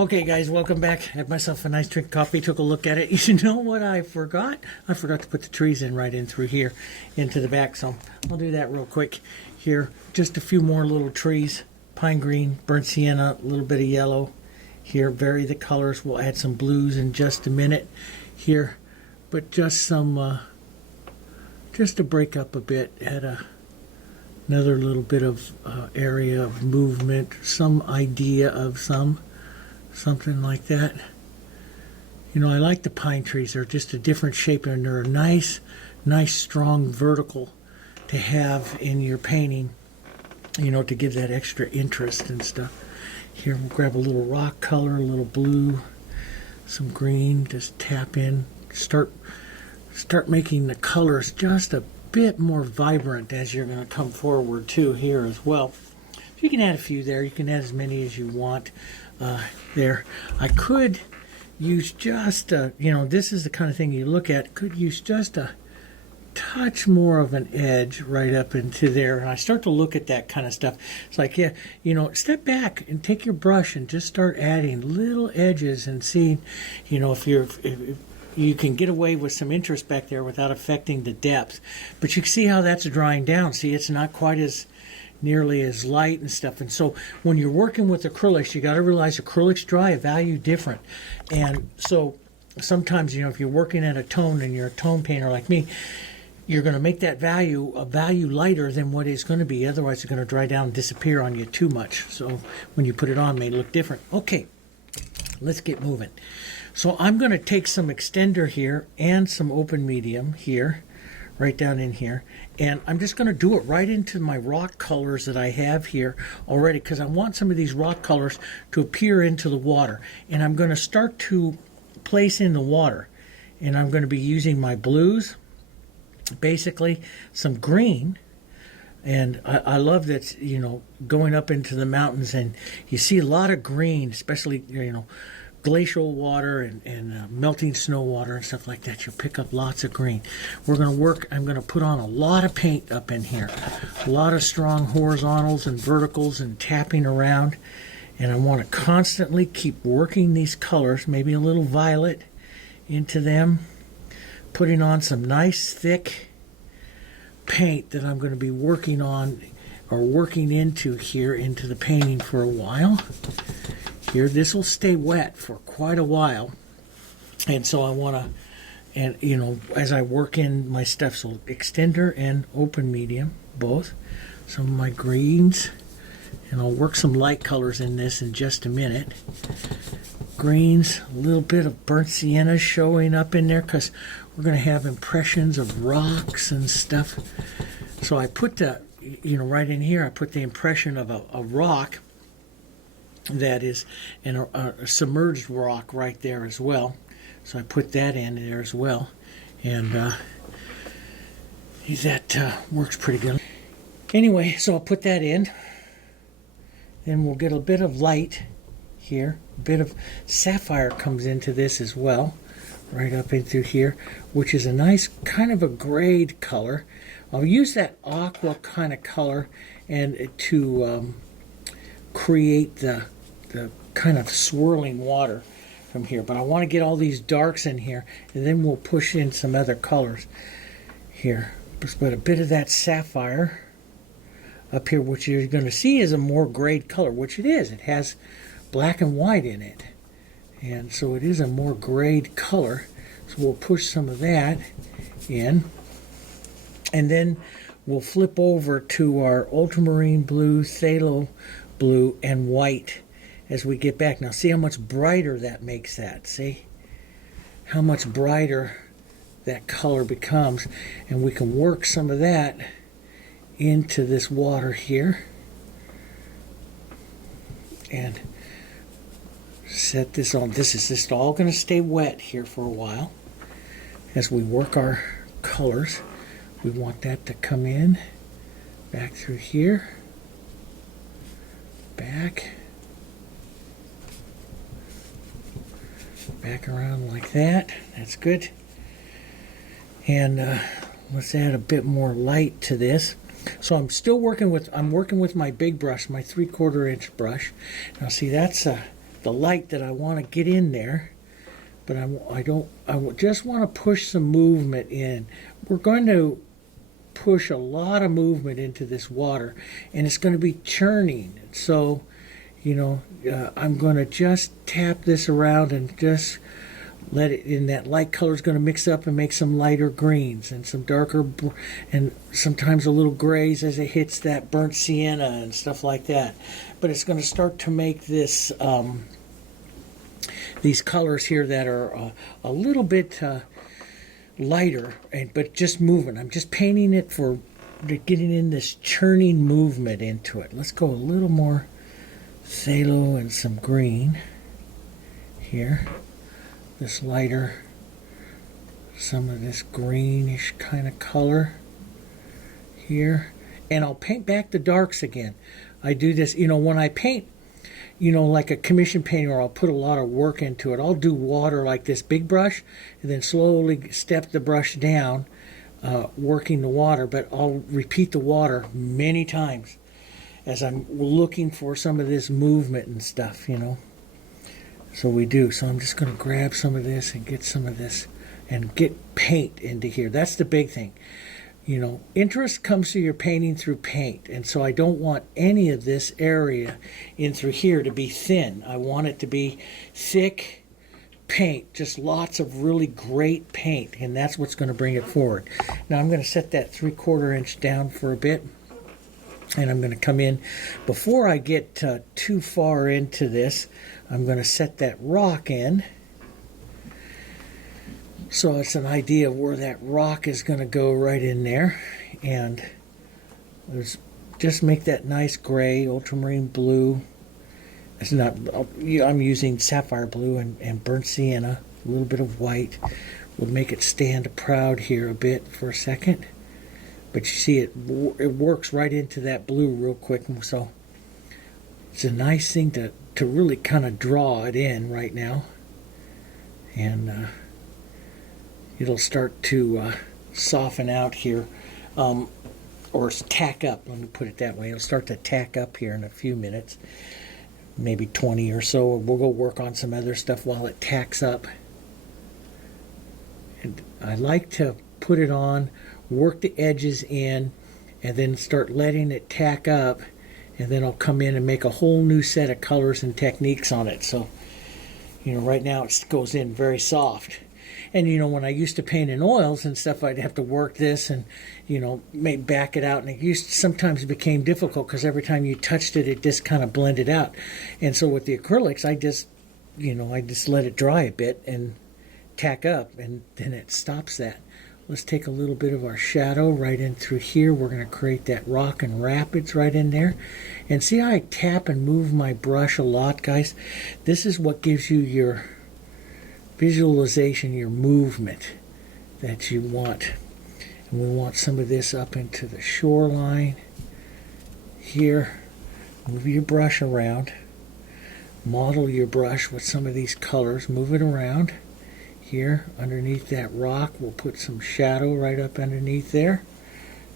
Okay, guys, welcome back. Had myself a nice drink of coffee, took a look at it. You know what I forgot? I forgot to put the trees in right in through here into the back, so I'll do that real quick here. Just a few more little trees. Pine green, burnt sienna, a little bit of yellow here. Vary the colors. We'll add some blues in just a minute here, but just some, just to break up a bit, add another little bit of area of movement, some idea of something like that. You know, I like the pine trees. They're just a different shape, and they're a nice strong vertical to have in your painting, you know, to give that extra interest and stuff. Here, we'll grab a little rock color, a little blue, some green, just tap in, start making the colors just a bit more vibrant as you're going to come forward too here as well. You can add a few there. You can add as many as you want there. I could use just, you know, this is the kind of thing you look at, could use just a touch more of an edge right up into there. And I start to look at that kind of stuff. It's like, yeah, you know, step back and take your brush and just start adding little edges and see, you know, if you can get away with some interest back there without affecting the depth. But you can see how that's drying down. See, it's not quite as nearly as light and stuff. And so when you're working with acrylics, you got to realize acrylics dry a value different. And so sometimes, you know, if you're working at a tone and you're a tone painter like me, you're going to make that value a value lighter than what it's going to be. Otherwise, it's going to dry down and disappear on you too much. So when you put it on, it may look different. Okay, let's get moving. So I'm going to take some extender here and some open medium here, right down in here, and I'm just going to do it right into my rock colors that I have here already, because I want some of these rock colors to appear into the water. And I'm going to start to place in the water, and I'm going to be using my blues, basically some green, and I love that, you know, going up into the mountains and you see a lot of green, especially, you know, glacial water and melting snow water and stuff like that. You'll pick up lots of green. We're going to work, I'm going to put on a lot of paint up in here, a lot of strong horizontals and verticals and tapping around, and I want to constantly keep working these colors, maybe a little violet into them, putting on some nice thick paint that I'm going to be working on or working into here into the painting for a while. Here, this will stay wet for quite a while, and so I want to, and you know, as I work in my stuff, so extender and open medium, both, some of my greens, and I'll work some light colors in this in just a minute. Greens, a little bit of burnt sienna showing up in there because we're going to have impressions of rocks and stuff. So I put the, you know, right in here, I put the impression of a rock that is a submerged rock right there as well. So I put that in there as well, and that works pretty good. Anyway, so I'll put that in. Then we'll get a bit of light here. A bit of sapphire comes into this as well, right up into here, which is a nice kind of a grayed color. I'll use that aqua kind of color and to create the kind of swirling water from here. But I want to get all these darks in here, and then we'll push in some other colors here. But a bit of that sapphire up here, which you're going to see is a more grayed color, which it is. It has black and white in it, and so it is a more grayed color. So we'll push some of that in, and then we'll flip over to our ultramarine blue, phthalo blue, and white as we get back. Now see how much brighter that makes that. See how much brighter that color becomes, and we can work some of that into this water here and set this on. This is just all going to stay wet here for a while as we work our colors. We want that to come in back through here, back around like that. That's good. And let's add a bit more light to this. So I'm still working with my big brush, my 3/4 inch brush. Now see, that's the light that I want to get in there, but I just want to push some movement in. We're going to push a lot of movement into this water, and it's going to be churning. So, I'm going to just tap this around and just let it in. That light color is going to mix up and make some lighter greens and some darker, and sometimes a little grays as it hits that burnt sienna and stuff like that. But it's going to start to make this these colors here that are a little bit lighter, but just moving. I'm just painting it for getting in this churning movement into it. Let's go a little more phthalo and some green here. This lighter, some of this greenish kind of color here. And I'll paint back the darks again. I do this, when I paint, like a commission painting, or I'll put a lot of work into it. I'll do water like this big brush, and then slowly step the brush down, working the water, but I'll repeat the water many times as I'm looking for some of this movement and stuff, So we do. So I'm just going to grab some of this and get some of this and get paint into here. That's the big thing. Interest comes to your painting through paint. And so I don't want any of this area in through here to be thin. I want it to be thick paint, just lots of really great paint. And that's what's going to bring it forward. Now I'm going to set that 3/4 inch down for a bit. And I'm going to come in, before I get too far into this, I'm going to set that rock in. So it's an idea of where that rock is going to go right in there. And just make that nice gray, ultramarine blue. It's not, I'm using sapphire blue and burnt sienna, a little bit of white. We'll make it stand proud here a bit for a second. But you see it works right into that blue real quick. So it's a nice thing to really kind of draw it in right now. And it'll start to soften out here. Or tack up, let me put it that way. It'll start to tack up here in a few minutes. Maybe 20 or so. We'll go work on some other stuff while it tacks up. And I like to put it on, work the edges in, and then start letting it tack up, and then I'll come in and make a whole new set of colors and techniques on it. So, right now it goes in very soft. And, when I used to paint in oils and stuff, I'd have to work this and, back it out. And it sometimes became difficult because every time you touched it, it just kind of blended out. And so with the acrylics, I just let it dry a bit and tack up, and then it stops that. Let's take a little bit of our shadow right in through here. We're going to create that rock and rapids right in there. And see how I tap and move my brush a lot, guys? This is what gives you your visualization, your movement that you want. And we want some of this up into the shoreline here. Move your brush around. Model your brush with some of these colors. Move it around. Here, underneath that rock, we'll put some shadow right up underneath there.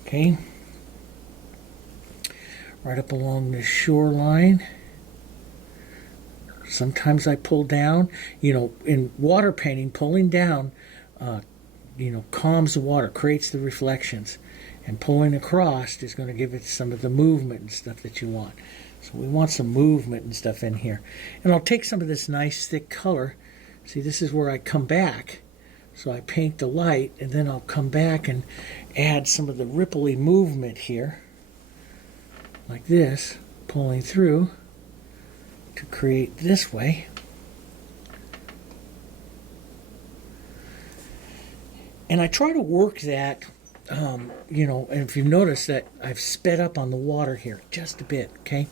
Okay. Right up along the shoreline. Sometimes I pull down. In water painting, pulling down, calms the water, creates the reflections. And pulling across is going to give it some of the movement and stuff that you want. So we want some movement and stuff in here. And I'll take some of this nice thick color. See, this is where I come back. So I paint the light, and then I'll come back and add some of the ripply movement here. Like this, pulling through to create this way. And I try to work that, and if you notice that I've sped up on the water here just a bit, okay?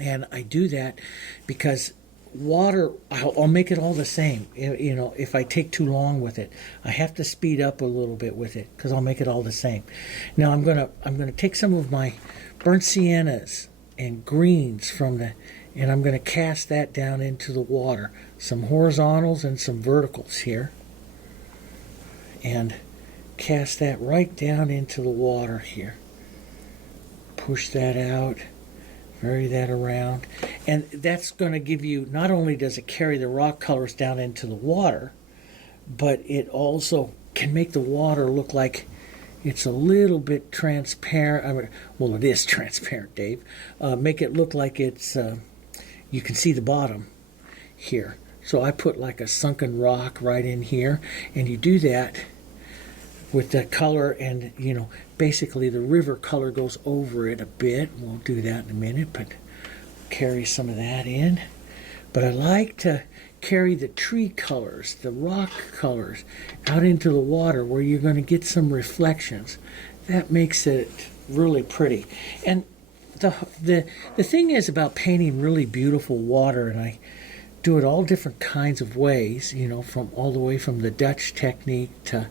And I do that because water, I'll make it all the same. If I take too long with it, I have to speed up a little bit with it because I'll make it all the same. Now I'm gonna take some of my burnt siennas and greens and I'm gonna cast that down into the water. Some horizontals and some verticals here, and cast that right down into the water here. Push that out. Vary that around. And that's going to give you, not only does it carry the rock colors down into the water, but it also can make the water look like it's a little bit transparent. I mean, well, it is transparent, Dave. Make it look like it's, you can see the bottom here. So I put like a sunken rock right in here, and you do that with the color, and basically the river color goes over it a bit. We'll do that in a minute, but carry some of that in. But I like to carry the tree colors, the rock colors, out into the water where you're going to get some reflections. That makes it really pretty. And the thing is about painting really beautiful water, and I do it all different kinds of ways, from all the way from the Dutch technique to,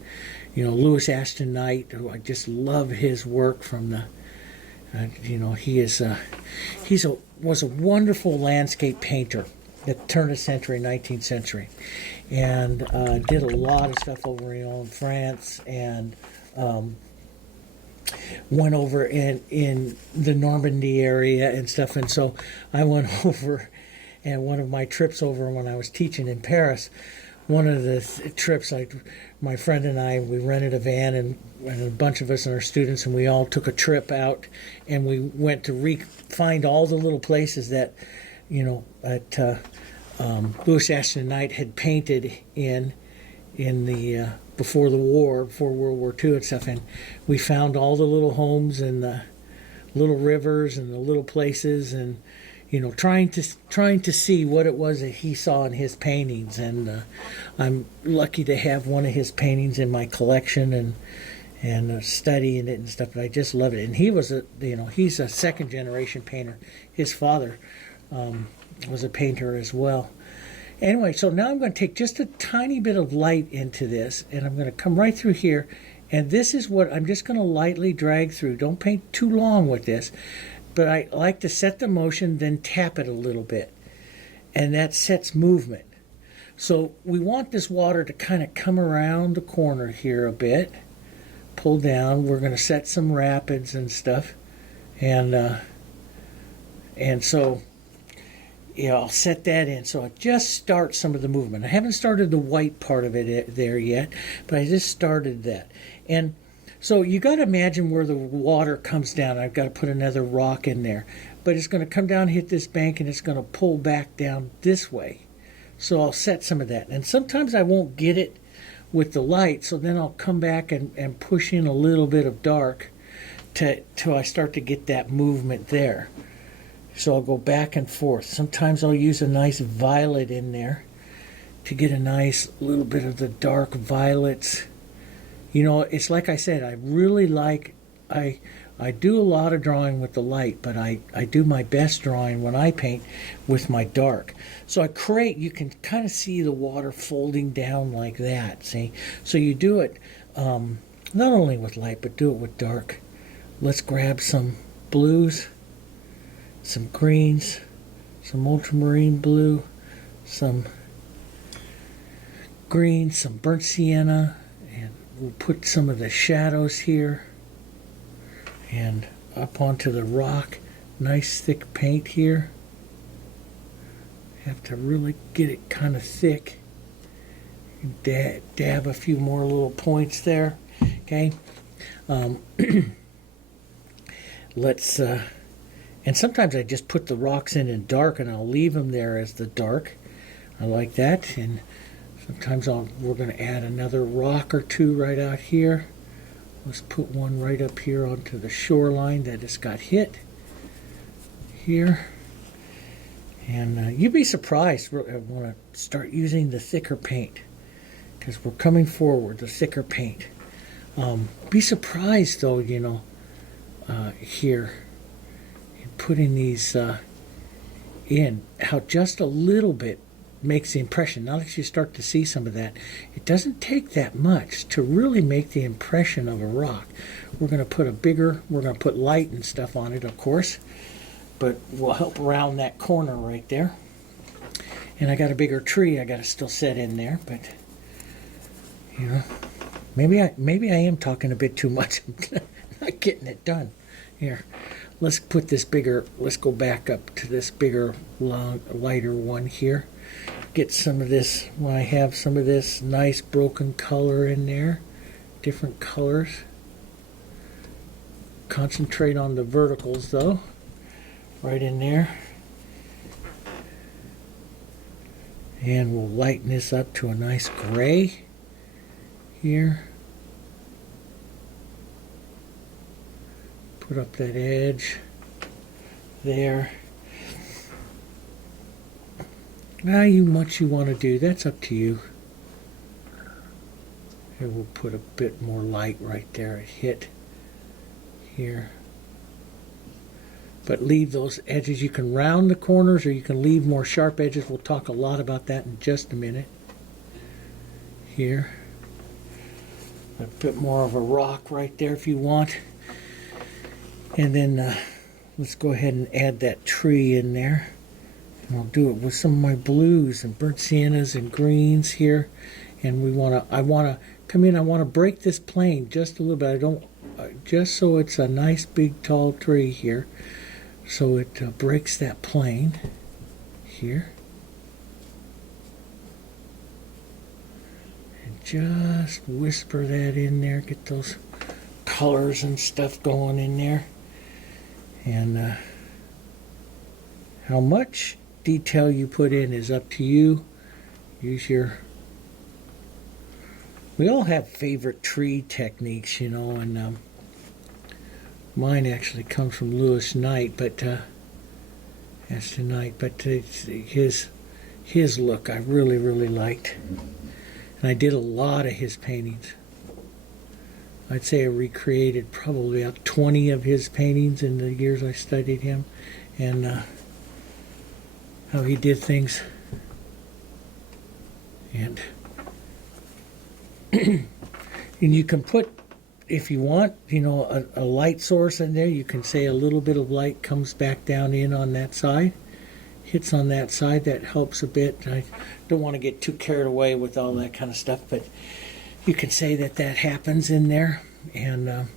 Louis Ashton Knight, who I just love his work from the, was a wonderful landscape painter at the turn of the century, 19th century, and did a lot of stuff over in France, and went over in the Normandy area and stuff. And so I went over, and one of my trips over when I was teaching in Paris, one of the trips, my friend and I, we rented a van, and a bunch of us and our students, and we all took a trip out, and we went to find all the little places that, that Louis Ashton Knight had painted in the before World War II and stuff. And we found all the little homes and the little rivers and the little places, and trying to see what it was that he saw in his paintings. And I'm lucky to have one of his paintings in my collection and studying it and stuff. But I just love it. And he was he's a second generation painter. His father was a painter as well. Anyway, so now I'm going to take just a tiny bit of light into this, and I'm going to come right through here. And this is what I'm just going to lightly drag through. Don't paint too long with this. But I like to set the motion, then tap it a little bit. And that sets movement. So we want this water to kind of come around the corner here a bit. Pull down. We're going to set some rapids and stuff. And so, I'll set that in. So I just start some of the movement. I haven't started the white part of it there yet, but I just started that. And so you got to imagine where the water comes down. I've got to put another rock in there. But it's going to come down, hit this bank, and it's going to pull back down this way. So I'll set some of that. And sometimes I won't get it with the light, so then I'll come back and push in a little bit of dark till I start to get that movement there. So I'll go back and forth. Sometimes I'll use a nice violet in there to get a nice little bit of the dark violets. It's like I said, I really like, I do a lot of drawing with the light, but I do my best drawing when I paint with my dark. So you can kind of see the water folding down like that, see? So you do it not only with light, but do it with dark. Let's grab some blues, some greens, some ultramarine blue, some green, some burnt sienna, and we'll put some of the shadows here and up onto the rock. Nice thick paint here. Have to really get it kind of thick. Dab a few more little points there. Okay. Let's and sometimes I just put the rocks in dark, and I'll leave them there as the dark. I like that. And sometimes we're going to add another rock or two right out here. Let's put one right up here onto the shoreline that has got hit here. And you'd be surprised. I want to start using the thicker paint because we're coming forward, the thicker paint. Be surprised though, here, putting these in, how just a little bit makes the impression. Now that you start to see some of that, it doesn't take that much to really make the impression of a rock. We're going to put light and stuff on it, of course, but we'll help around that corner right there. And I got a bigger tree I got to still set in there, but maybe I am talking a bit too much. I'm not getting it done. Here, let's put this bigger, let's go back up to this bigger, lighter one here. Get some of this, when I have some of this nice broken color in there, different colors. Concentrate on the verticals though, right in there. And we'll lighten this up to a nice gray here. Put up that edge there. Now, much you want to do, that's up to you. Here we'll put a bit more light right there. It hit here. But leave those edges. You can round the corners or you can leave more sharp edges. We'll talk a lot about that in just a minute. Here. A bit more of a rock right there if you want. And then let's go ahead and add that tree in there. And I'll do it with some of my blues and burnt siennas and greens here. And I want to come in, I want to break this plane just a little bit. I don't, just so it's a nice big tall tree here. So it breaks that plane here. And just whisper that in there, get those colors and stuff going in there. And how much detail you put in is up to you. Use your... We all have favorite tree techniques, you know, and mine actually comes from Lewis Knight, but as tonight. But his look I really, really liked, and I did a lot of his paintings. I'd say I recreated probably about 20 of his paintings in the years I studied him, and how he did things. And and you can put, if you want, you know, a light source in there. You can say a little bit of light comes back down in on that side, hits on that side. That helps a bit. I don't want to get too carried away with all that kind of stuff, but you can say that happens in there. And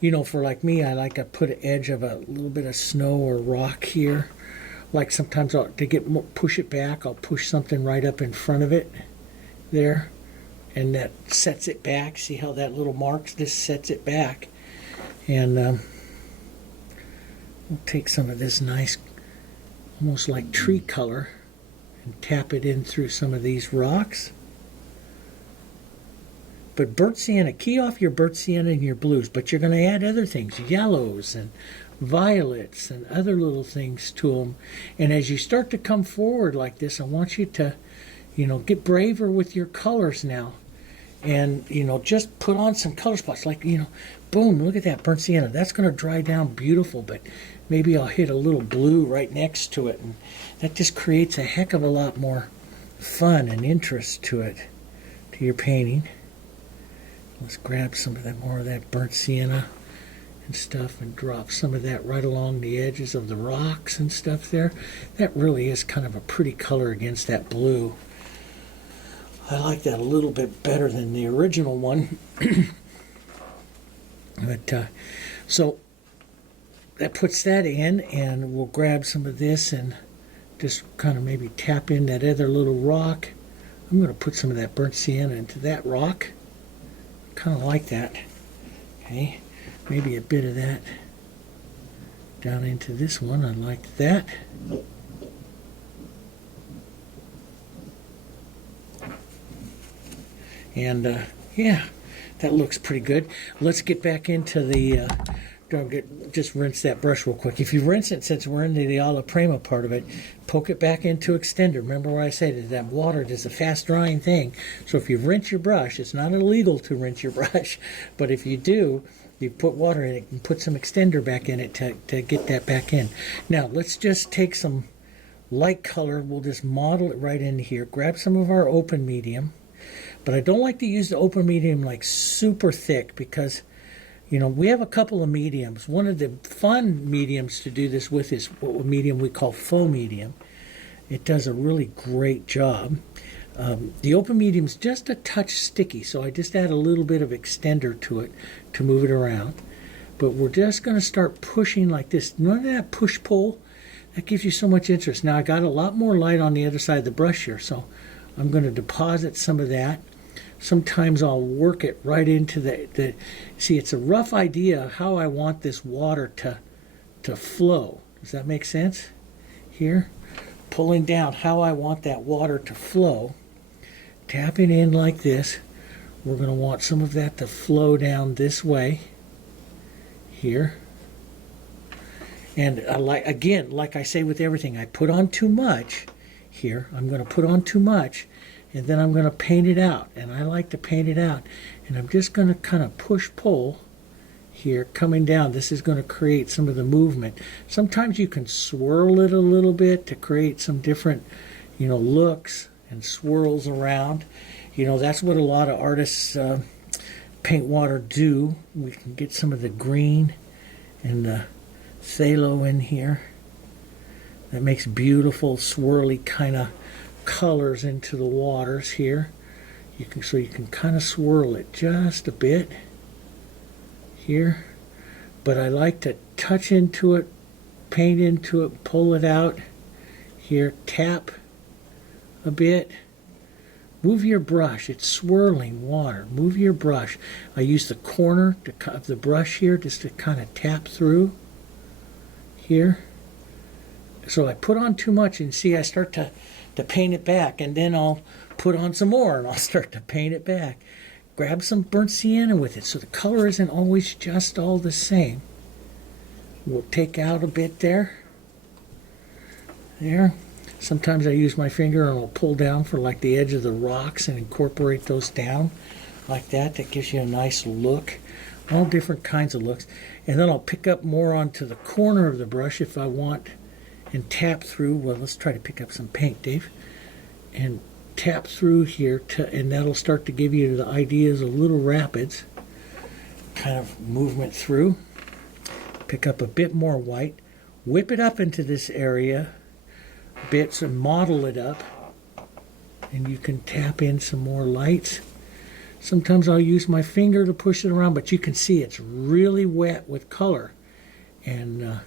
you know, for like me, I like to put an edge of a little bit of snow or rock here. Like sometimes push it back, I'll push something right up in front of it there, and that sets it back. See how that little marks just sets it back. And we'll take some of this nice, almost like tree color, and tap it in through some of these rocks. But burnt sienna, key off your burnt sienna and your blues, but you're going to add other things, yellows and violets and other little things to them. And as you start to come forward like this, I want you to, you know, get braver with your colors now. And, you know, just put on some color spots, like, you know, boom, look at that burnt sienna. That's going to dry down beautiful, but maybe I'll hit a little blue right next to it. And that just creates a heck of a lot more fun and interest to it, to your painting. Let's grab some of that, more of that burnt sienna and stuff, and drop some of that right along the edges of the rocks and stuff there. That really is kind of a pretty color against that blue. I like that a little bit better than the original one. But so that puts that in, and we'll grab some of this and just kind of maybe tap in that other little rock. I'm going to put some of that burnt sienna into that rock. Kind of like that. Okay, maybe a bit of that down into this one. I like that. And yeah, that looks pretty good. Let's get back into the just rinse that brush real quick. If you rinse it, since we're into the Alla Prima part of it, poke it back into extender. Remember what I said, that water is a fast drying thing. So if you rinse your brush, it's not illegal to rinse your brush, but if you do, you put water in it and put some extender back in it to get that back in. Now let's just take some light color. We'll just model it right into here. Grab some of our open medium, but I don't like to use the open medium like super thick, because you know, we have a couple of mediums. One of the fun mediums to do this with is what medium we call faux medium. It does a really great job. The open medium is just a touch sticky, so I just add a little bit of extender to it to move it around. But we're just going to start pushing like this. None of that push-pull. That gives you so much interest. Now I got a lot more light on the other side of the brush here, so I'm going to deposit some of that. Sometimes I'll work it right into the see, it's a rough idea how I want this water to flow. Does that make sense? Here, pulling down how I want that water to flow. Tapping in like this. We're going to want some of that to flow down this way. Here. And again, like I say with everything, I put on too much here. I'm going to put on too much, and then I'm going to paint it out. And I like to paint it out. And I'm just going to kind of push-pull here, coming down. This is going to create some of the movement. Sometimes you can swirl it a little bit to create some different, looks and swirls around. That's what a lot of artists paint water do. We can get some of the green and the phthalo in here. That makes beautiful swirly kind of colors into the waters here. So you can kind of swirl it just a bit here. But I like to touch into it, paint into it, pull it out here, tap a bit. Move your brush. It's swirling water. Move your brush. I use the corner of the brush here just to kind of tap through here. So I put on too much, and see I start to paint it back, and then I'll put on some more and I'll start to paint it back. Grab some burnt sienna with it so the color isn't always just all the same. We'll take out a bit there. There. Sometimes I use my finger and I'll pull down for like the edge of the rocks and incorporate those down like that. That gives you a nice look. All different kinds of looks. And then I'll pick up more onto the corner of the brush if I want and tap through. Well, let's try to pick up some paint, Dave. And tap through here, and that'll start to give you the ideas of little rapids kind of movement through. Pick up a bit more white. Whip it up into this area bits and model it up. And you can tap in some more lights. Sometimes I'll use my finger to push it around, but you can see it's really wet with color. And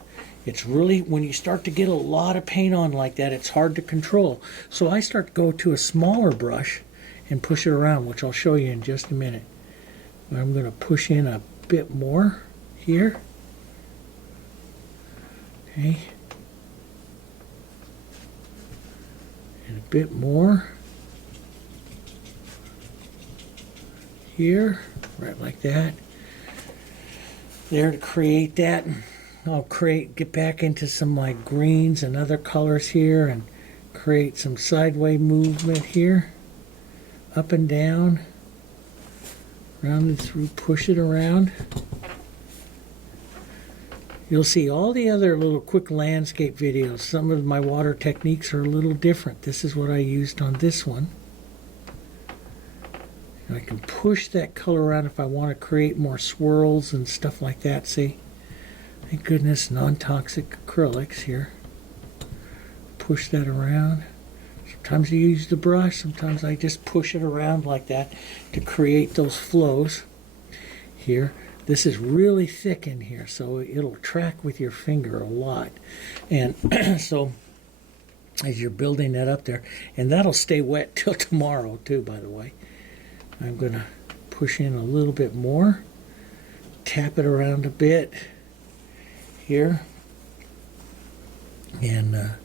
it's really, when you start to get a lot of paint on like that, it's hard to control. So I start to go to a smaller brush and push it around, which I'll show you in just a minute. I'm going to push in a bit more here. Okay. And a bit more here, right like that. There to create that. I'll get back into some of my greens and other colors here and create some sideways movement here. Up and down. Round and through, push it around. You'll see all the other little quick landscape videos. Some of my water techniques are a little different. This is what I used on this one. And I can push that color around if I want to create more swirls and stuff like that. See? Thank goodness, non-toxic acrylics here. Push that around. Sometimes I use the brush, sometimes I just push it around like that to create those flows here. This is really thick in here, so it'll track with your finger a lot. And so as you're building that up there, and that'll stay wet till tomorrow too, by the way. I'm going to push in a little bit more, tap it around a bit here, and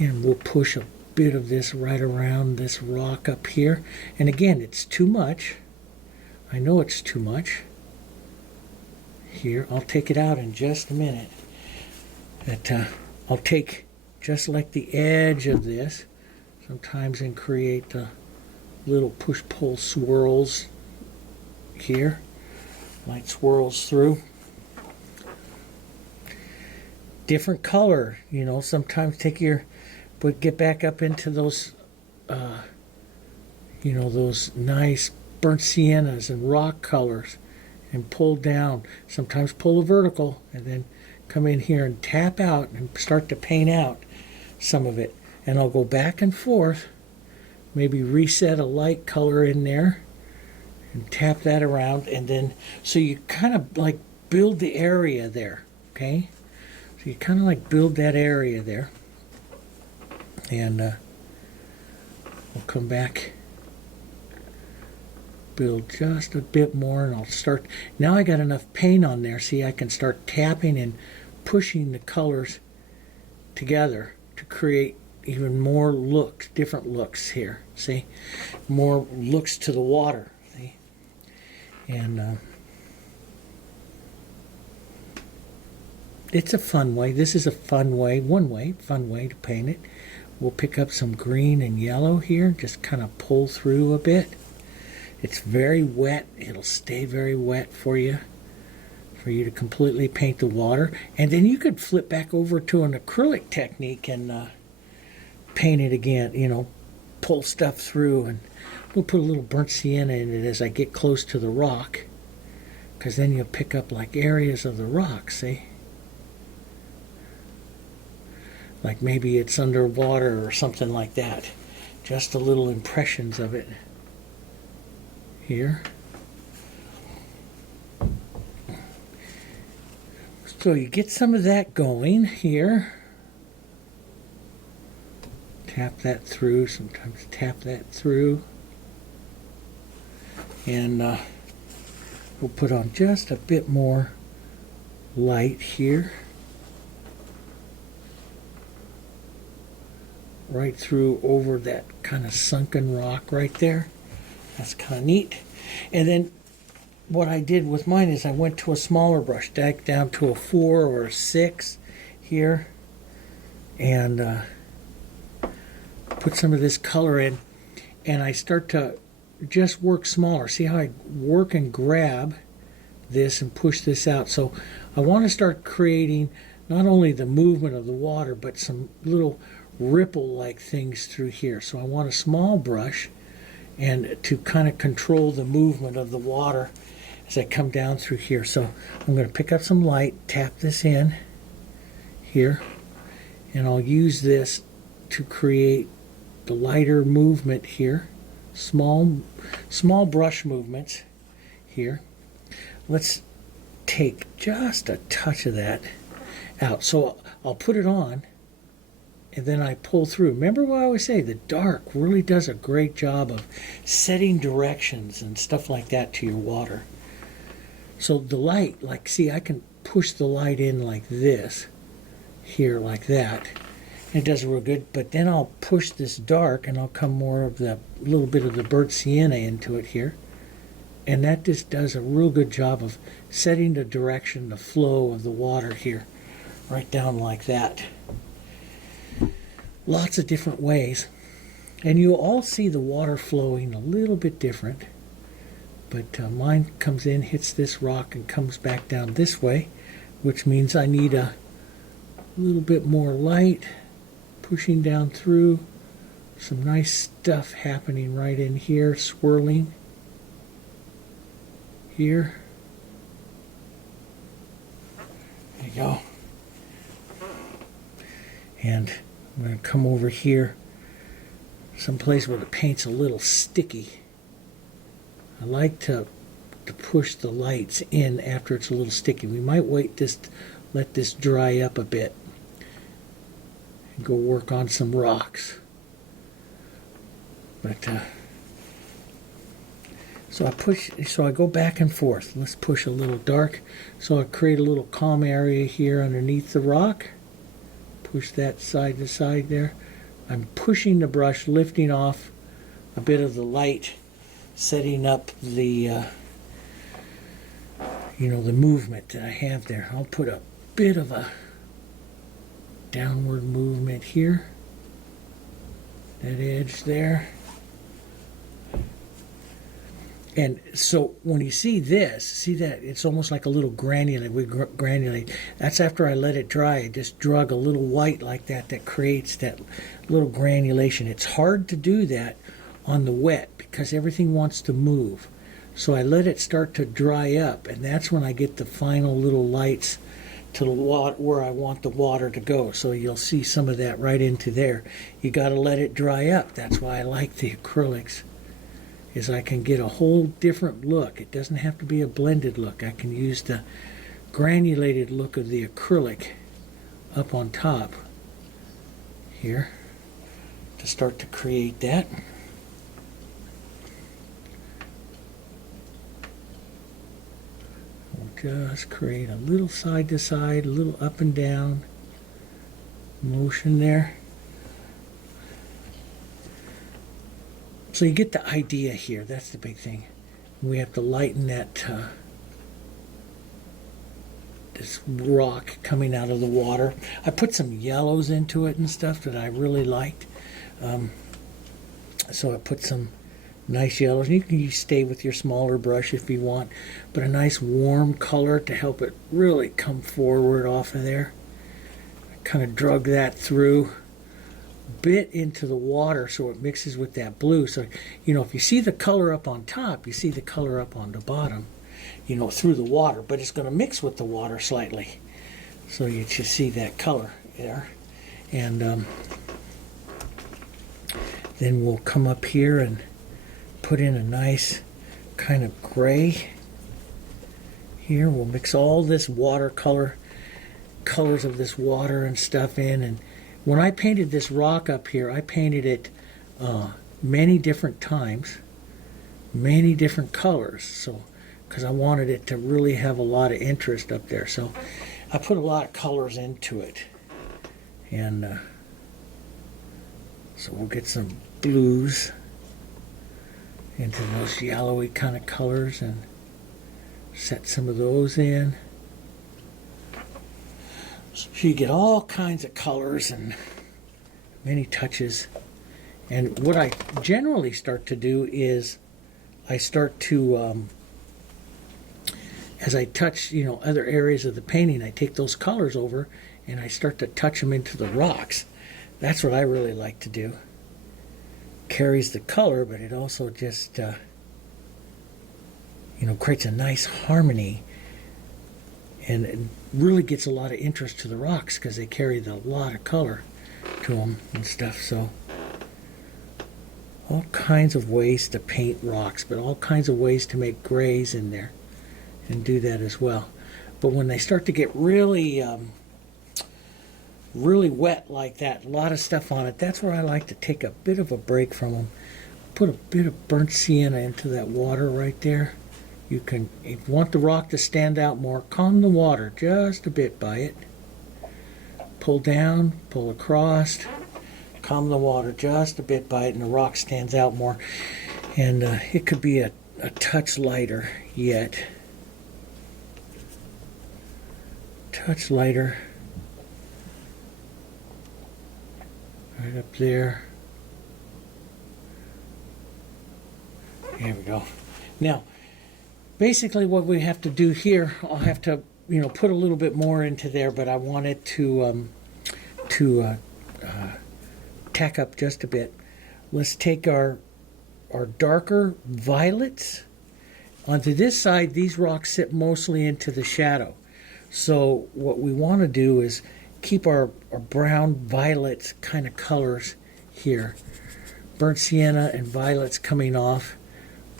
we'll push a bit of this right around this rock up here. And again, it's too much. I know it's too much. Here, I'll take it out in just a minute. I'll take just like the edge of this sometimes and create the little push-pull swirls here. Light swirls through. Different color, sometimes get back up into those, those nice burnt siennas and rock colors and pull down. Sometimes pull a vertical and then come in here and tap out and start to paint out some of it. And I'll go back and forth, maybe reset a light color in there And tap that around, and then, so you kind of like build the area there, okay? So you kind of like build that area there. And we'll come back, build just a bit more, and I'll start. Now I got enough paint on there. See, I can start tapping and pushing the colors together to create even more looks, different looks here. See, more looks to the water. See, and it's a fun way. This is a fun way, fun way to paint it. We'll pick up some green and yellow here, just kind of pull through a bit. It's very wet. It'll stay very wet for you to completely paint the water. And then you could flip back over to an acrylic technique and paint it again, you know, pull stuff through. And we'll put a little burnt sienna in it as I get close to the rock, because then you'll pick up like areas of the rock, see? Like maybe it's underwater or something like that. Just a little impressions of it here. So you get some of that going here. Tap that through, sometimes tap that through. And we'll put on just a bit more light here. Right through over that kind of sunken rock right there. That's kind of neat. And then what I did with mine is I went to a smaller brush, down to a 4 or a 6 here, and put some of this color in, and I start to just work smaller. See how I work and grab this and push this out. So I want to start creating not only the movement of the water, but some little ripple-like things through here. So I want a small brush, and to kind of control the movement of the water as I come down through here. So I'm going to pick up some light, tap this in here, and I'll use this to create the lighter movement here. Small brush movements here. Let's take just a touch of that out. So I'll put it on, and then I pull through. Remember what I always say, the dark really does a great job of setting directions and stuff like that to your water. So the light, like, see, I can push the light in like this, here like that. It does real good, but then I'll push this dark, and I'll come more of the little bit of the burnt sienna into it here. And that just does a real good job of setting the direction, the flow of the water here, right down like that. Lots of different ways, and you'll all see the water flowing a little bit different, but mine comes in, hits this rock, and comes back down this way, which means I need a little bit more light pushing down through. Some nice stuff happening right in here, swirling here. There you go. And I'm going to come over here, someplace where the paint's a little sticky. I like to push the lights in after it's a little sticky. We might wait let this dry up a bit and go work on some rocks. But so I go back and forth. Let's push a little dark. So I create a little calm area here underneath the rock. Push that side to side there. I'm pushing the brush, lifting off a bit of the light, setting up the the movement that I have there. I'll put a bit of a downward movement here. That edge there. And so when you see this, see that it's almost like a little granulate. We granulate. That's after I let it dry. I just drug a little white like that creates that little granulation. It's hard to do that on the wet because everything wants to move. So I let it start to dry up, and that's when I get the final little lights to the water where I want the water to go. So you'll see some of that right into there. You got to let it dry up. That's why I like the acrylics. is I can get a whole different look. It doesn't have to be a blended look. I can use the granulated look of the acrylic up on top here to start to create that. We'll just create a little side to side, a little up and down motion there. So you get the idea here. That's the big thing. We have to lighten that this rock coming out of the water. I put some yellows into it and stuff that I really liked. So I put some nice yellows. You can stay with your smaller brush if you want, but a nice warm color to help it really come forward off of there. I kind of drug that through bit into the water so it mixes with that blue. So, you know, if you see the color up on top, you see the color up on the bottom, you know, through the water, but it's going to mix with the water slightly. So you just see that color there. And then we'll come up here and put in a nice kind of gray here. We'll mix all this watercolor, colors of this water and stuff in. And when I painted this rock up here, I painted it many different times, many different colors. So, because I wanted it to really have a lot of interest up there. So I put a lot of colors into it. And so we'll get some blues into those yellowy kind of colors and set some of those in. So you get all kinds of colors and many touches. And what I generally start to do is I start to, as I touch, you know, other areas of the painting, I take those colors over and I start to touch them into the rocks. That's what I really like to do. Carries the color, but it also just, you know, creates a nice harmony. And it really gets a lot of interest to the rocks because they carry a lot of color to them and stuff. So all kinds of ways to paint rocks, but all kinds of ways to make grays in there and do that as well. But when they start to get really really wet like that, a lot of stuff on it, that's where I like to take a bit of a break from them. Put a bit of burnt sienna into that water right there. You can, if you want the rock to stand out more, calm the water just a bit by it. Pull down, pull across, calm the water just a bit by it, and the rock stands out more. And it could be a touch lighter yet. Touch lighter. Right up there. There we go. Now, basically what we have to do here, I'll have to, you know, put a little bit more into there, but I want it to tack up just a bit. Let's take our darker violets. Onto this side, these rocks sit mostly into the shadow. So what we want to do is keep our brown violet kind of colors here. Burnt sienna and violets coming off.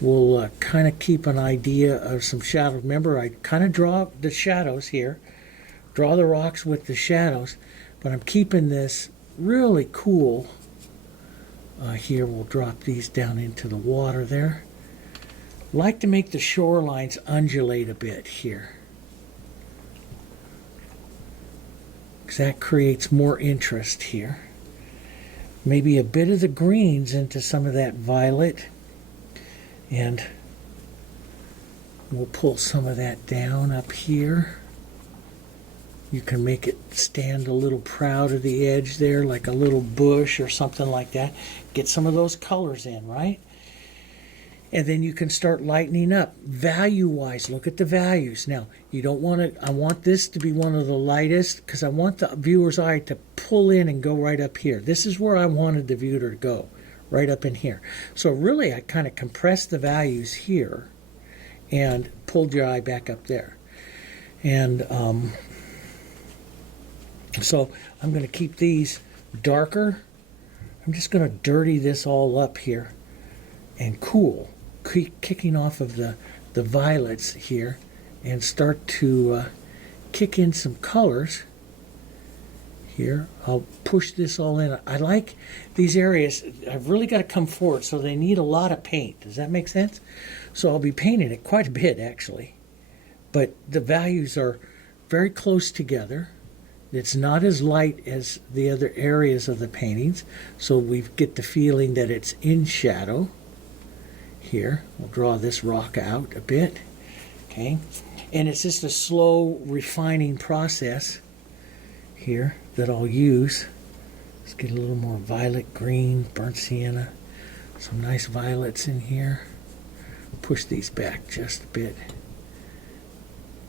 We'll kind of keep an idea of some shadow. Remember, I kind of draw the shadows here, draw the rocks with the shadows, but I'm keeping this really cool. Here we'll drop these down into the water there. Like to make the shorelines undulate a bit here, because that creates more interest here. Maybe a bit of the greens into some of that violet. And we'll pull some of that down up here. You can make it stand a little proud of the edge there, like a little bush or something like that. Get some of those colors in, right? And then you can start lightening up. Value-wise, look at the values. Now, you don't want to, I want this to be one of the lightest because I want the viewer's eye to pull in and go right up here. This is where I wanted the viewer to go. Right up in here. So really I kind of compressed the values here and pulled your eye back up there. And so I'm going to keep these darker. I'm just going to dirty this all up here and cool. kicking off of the violets here and start to kick in some colors here. I'll push this all in. I like these areas. I've really got to come forward, so they need a lot of paint. Does that make sense? So I'll be painting it quite a bit, actually. But the values are very close together. It's not as light as the other areas of the paintings, so we get the feeling that it's in shadow. Here, we'll draw this rock out a bit. Okay, and it's just a slow refining process here that I'll use. Let's get a little more violet green, burnt sienna, some nice violets in here. Push these back just a bit.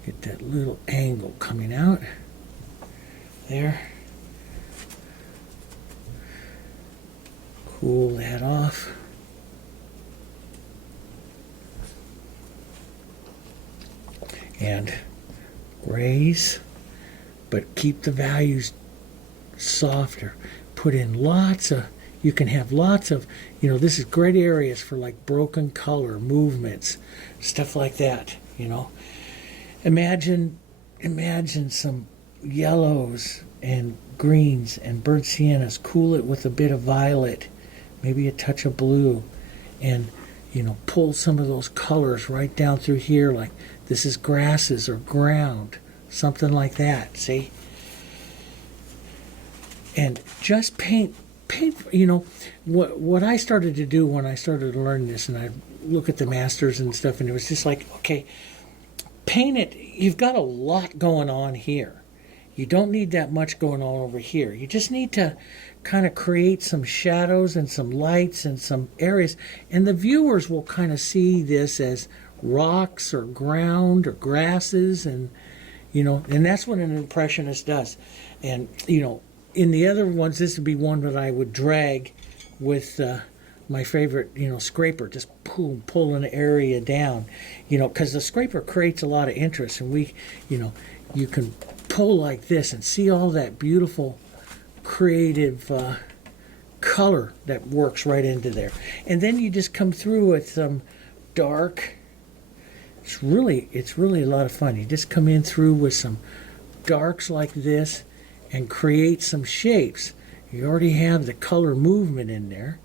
Get that little angle coming out there. Cool that off. And grays, but keep the values softer. Put in lots of, you can have lots of, this is great areas for like broken color, movements, stuff like that, Imagine some yellows and greens and burnt siennas. Cool it with a bit of violet, maybe a touch of blue, and pull some of those colors right down through here, like this is grasses or ground, something like that. See, and just paint. What I started to do when I started to learn this, and I look at the masters and stuff, and it was just like, okay, paint it. You've got a lot going on here. You don't need that much going on over here. You just need to kind of create some shadows and some lights and some areas, and the viewers will kind of see this as rocks or ground or grasses, and and that's what an impressionist does. And in the other ones, this would be one that I would drag with my favorite scraper, just pull an area down, because the scraper creates a lot of interest, and you can pull like this and see all that beautiful creative color that works right into there. And then you just come through with some dark. It's really a lot of fun. You just come in through with some darks like this and create some shapes. You already have the color movement in there.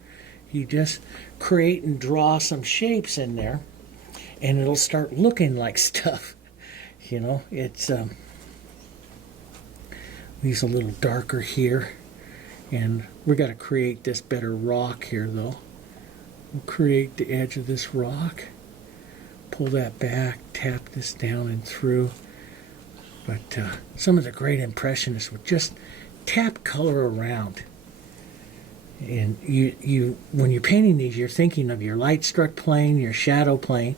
You just create and draw some shapes in there, and it'll start looking like stuff. It's these a little darker here, and we got to create this better rock here though. We'll create the edge of this rock, pull that back, tap this down and through. But some of the great impressionists would just tap color around. And you when you're painting these, you're thinking of your light struck plane, your shadow plane,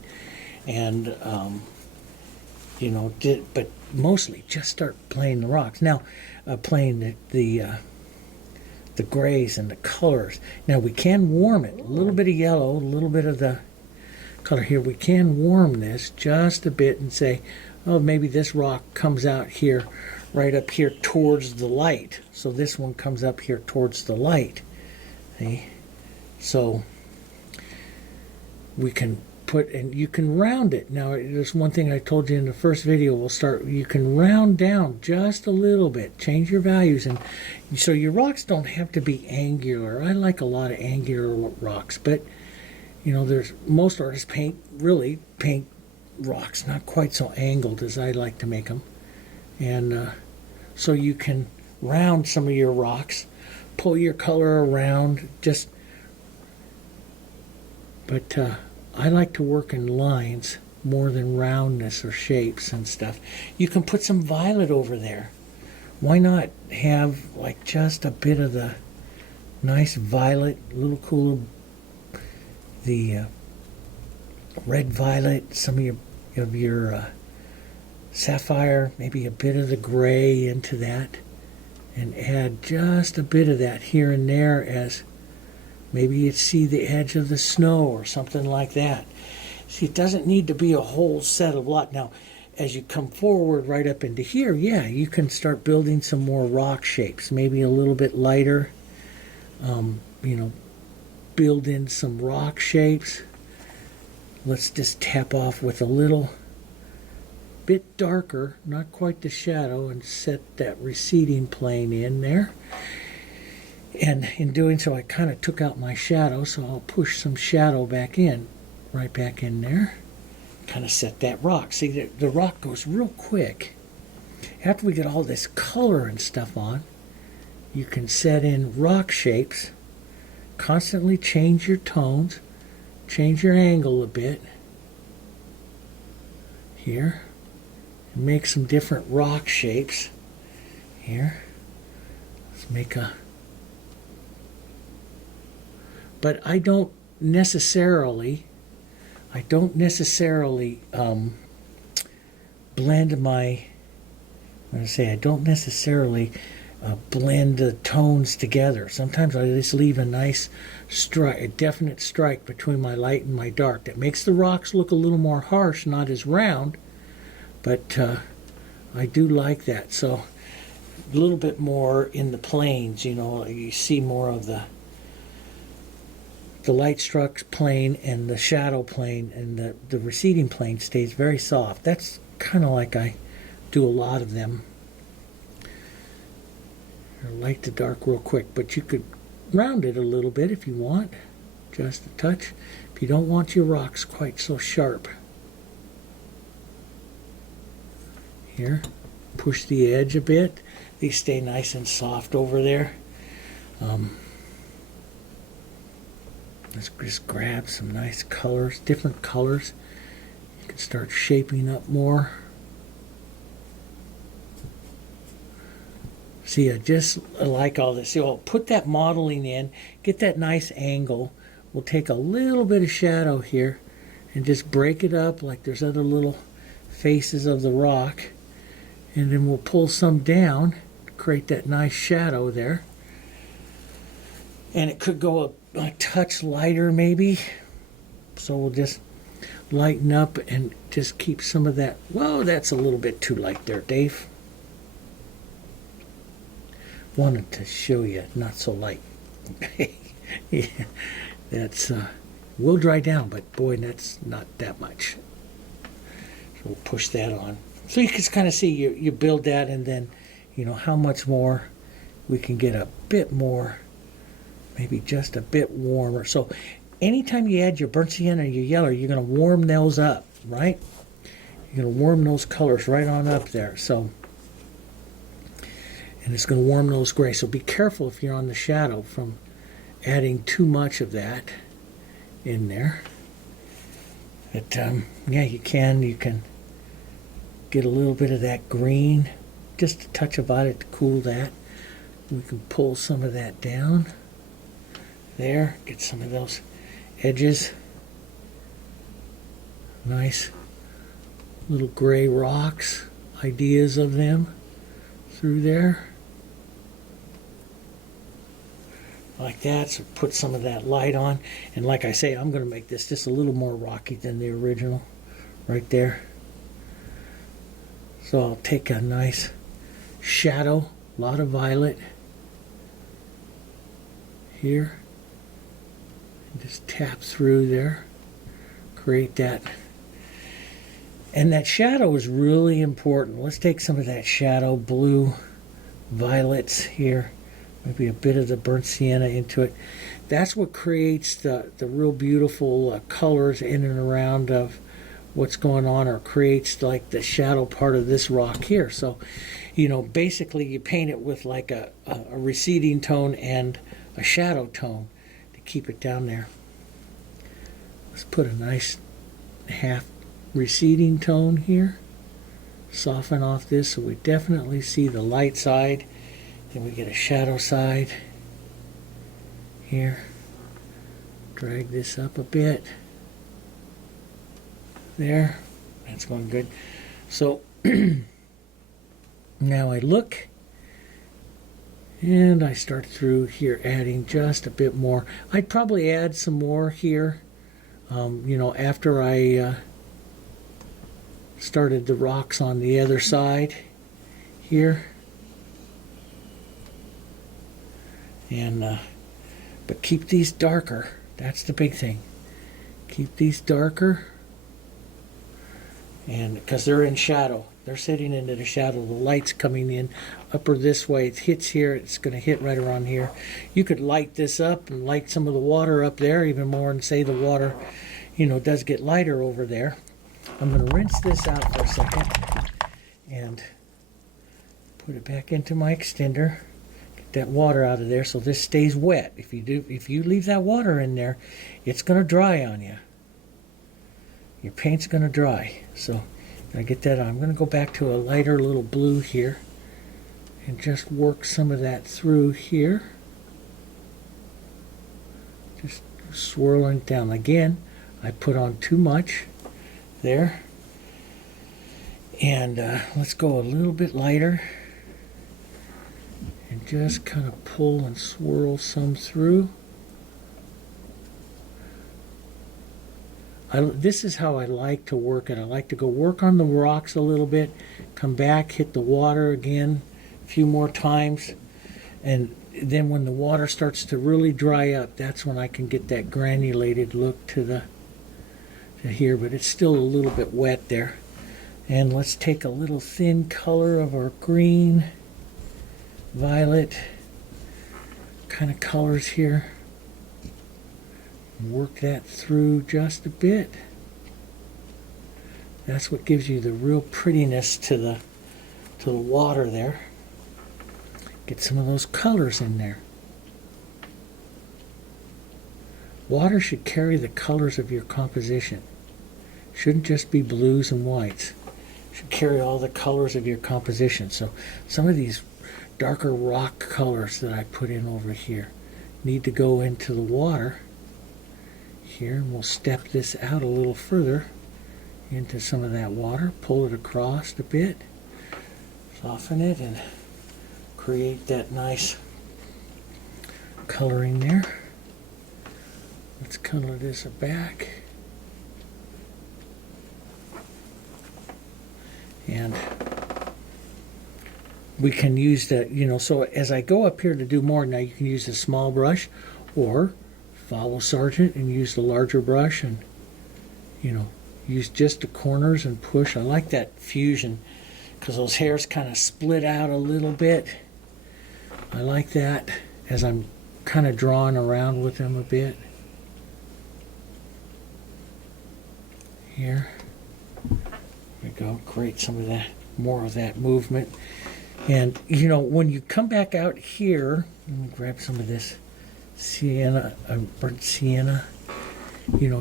and but mostly just start playing the rocks. Now, playing the grays and the colors. Now we can warm it. A little bit of yellow, a little bit of the color here. We can warm this just a bit and say, oh, maybe this rock comes out here, right up here towards the light. So this one comes up here towards the light. See? So we can put, and you can round it. Now, there's one thing I told you in the first video. You can round down just a little bit, change your values, and so your rocks don't have to be angular. I like a lot of angular rocks, but there's most artists paint rocks not quite so angled as I like to make them, and so you can round some of your rocks, pull your color around, but I like to work in lines more than roundness or shapes and stuff. You can put some violet over there. Why not have like just a bit of the nice violet, a little cooler, the red violet, some of your sapphire, maybe a bit of the gray into that, and add just a bit of that here and there, as maybe you'd see the edge of the snow or something like that. See, it doesn't need to be a whole set of lot. Now, as you come forward right up into here, yeah, you can start building some more rock shapes, maybe a little bit lighter, build in some rock shapes. let's just tap off with a little bit darker, not quite the shadow, and set that receding plane in there. And in doing so, I kind of took out my shadow, so I'll push some shadow back in, right back in there. Kind of set that rock. See, the rock goes real quick. After we get all this color and stuff on, you can set in rock shapes, constantly change your tones, change your angle a bit here, and make some different rock shapes here. Let's make a... But I don't necessarily blend my... I'm going to say I don't necessarily blend the tones together. Sometimes I just leave a nice strike, a definite strike between my light and my dark. That makes the rocks look a little more harsh, not as round, but I do like that. So a little bit more in the planes, you know, you see more of the light struck plane and the shadow plane, and the receding plane stays very soft. That's kind of like I do a lot of them. Light to dark real quick, but you could round it a little bit if you want, just a touch, if you don't want your rocks quite so sharp. Here, push the edge a bit. These stay nice and soft over there. Let's just grab some nice colors, different colors. You can start shaping up more. See, I just like all this. So I'll put that modeling in, get that nice angle. We'll take a little bit of shadow here and just break it up like there's other little faces of the rock. And then we'll pull some down, create that nice shadow there. And it could go a touch lighter maybe. So we'll just lighten up and just keep some of that. Whoa, that's a little bit too light there, Dave. Wanted to show you, not so light. Yeah, that's will dry down, but boy, that's not that much. So we'll push that on. So you can kind of see you build that, and then you know how much more we can get a bit more, maybe just a bit warmer. So anytime you add your burnt sienna or your yellow, you're going to warm those up, right? You're going to warm those colors right on up there. So. And it's going to warm those grays. So be careful if you're on the shadow from adding too much of that in there. But yeah, you can get a little bit of that green, just a touch of it to cool that. We can pull some of that down there, get some of those edges. Nice little gray rocks, ideas of them through there. Like that, so put some of that light on. And like I say, I'm going to make this just a little more rocky than the original right there. So I'll take a nice shadow, a lot of violet here, and just tap through there, create that. And that shadow is really important. Let's take some of that shadow, blue, violets here, maybe a bit of the burnt sienna into it. That's what creates the real beautiful colors in and around of what's going on, or creates like the shadow part of this rock here. So, you know, basically you paint it with like a receding tone and a shadow tone to keep it down there. Let's put a nice half receding tone here. Soften off this so we definitely see the light side. Then we get a shadow side here. Drag this up a bit. There. That's going good. So now I look and I start through here adding just a bit more. I'd probably add some more here, you know, after I started the rocks on the other side here. And but keep these darker. That's the big thing. Keep these darker. And because they're in shadow, they're sitting into the shadow. The light's coming in upper this way. It hits here. It's going to hit right around here. You could light this up and light some of the water up there even more, and say the water, does get lighter over there. I'm going to rinse this out for a second and put it back into my extender. Get that water out of there so this stays wet. If you leave that water in there, it's going to dry on you. Your paint's going to dry. So I get that on. I'm going to go back to a lighter little blue here and just work some of that through here. Just swirling it down. Again, I put on too much there. And let's go a little bit lighter and just kind of pull and swirl some through. This is how I like to work it. I like to go work on the rocks a little bit, come back, hit the water again a few more times, and then when the water starts to really dry up, that's when I can get that granulated look to here, but it's still a little bit wet there. And let's take a little thin color of our green, violet kind of colors here. Work that through just a bit. That's what gives you the real prettiness to the water there. Get some of those colors in there. Water should carry the colors of your composition. Shouldn't just be blues and whites. Should carry all the colors of your composition. So some of these darker rock colors that I put in over here need to go into the water. Here, and we'll step this out a little further into some of that water, pull it across a bit, soften it, and create that nice coloring there. Let's color this back. And we can use that, so as I go up here to do more, now you can use a small brush or follow Sergeant and use the larger brush and, use just the corners and push. I like that fusion because those hairs kind of split out a little bit. I like that as I'm kind of drawing around with them a bit. Here we go, create some of that, more of that movement. And, when you come back out here, let me grab some of this Sienna, burnt sienna.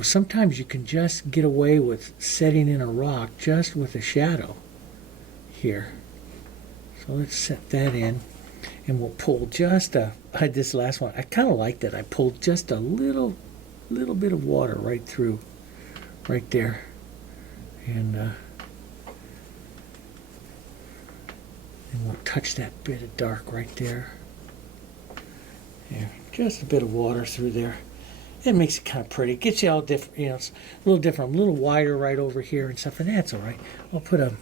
Sometimes you can just get away with setting in a rock just with a shadow here. So let's set that in, and we'll pull just this last one. I kind of like that. I pulled just a little bit of water right through, right there, and we'll touch that bit of dark right there. There, just a bit of water through there. It makes it kind of pretty. It gets you all different, it's a little different. I'm a little wider right over here and stuff, and that's all right. I'll put a